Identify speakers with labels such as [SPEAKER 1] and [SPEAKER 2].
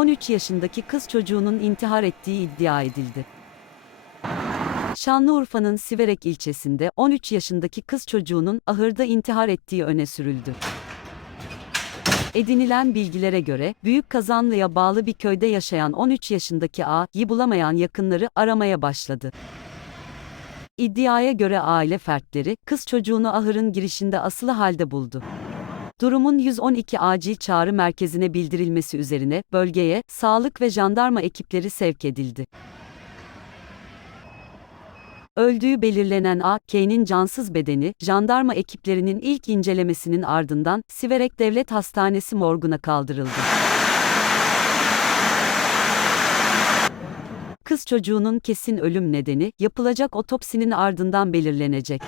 [SPEAKER 1] 13 yaşındaki kız çocuğunun intihar ettiği iddia edildi. Şanlıurfa'nın Siverek ilçesinde 13 yaşındaki kız çocuğunun ahırda intihar ettiği öne sürüldü. Edinilen bilgilere göre, Büyük Kazanlı'ya bağlı bir köyde yaşayan 13 yaşındaki A'yı bulamayan yakınları aramaya başladı. İddiaya göre aile fertleri, kız çocuğunu ahırın girişinde asılı halde buldu. Durumun 112 acil çağrı merkezine bildirilmesi üzerine, bölgeye, sağlık ve jandarma ekipleri sevk edildi. Öldüğü belirlenen A.K'nin cansız bedeni, jandarma ekiplerinin ilk incelemesinin ardından, Siverek Devlet Hastanesi morguna kaldırıldı. Kız çocuğunun kesin ölüm nedeni, yapılacak otopsinin ardından belirlenecek.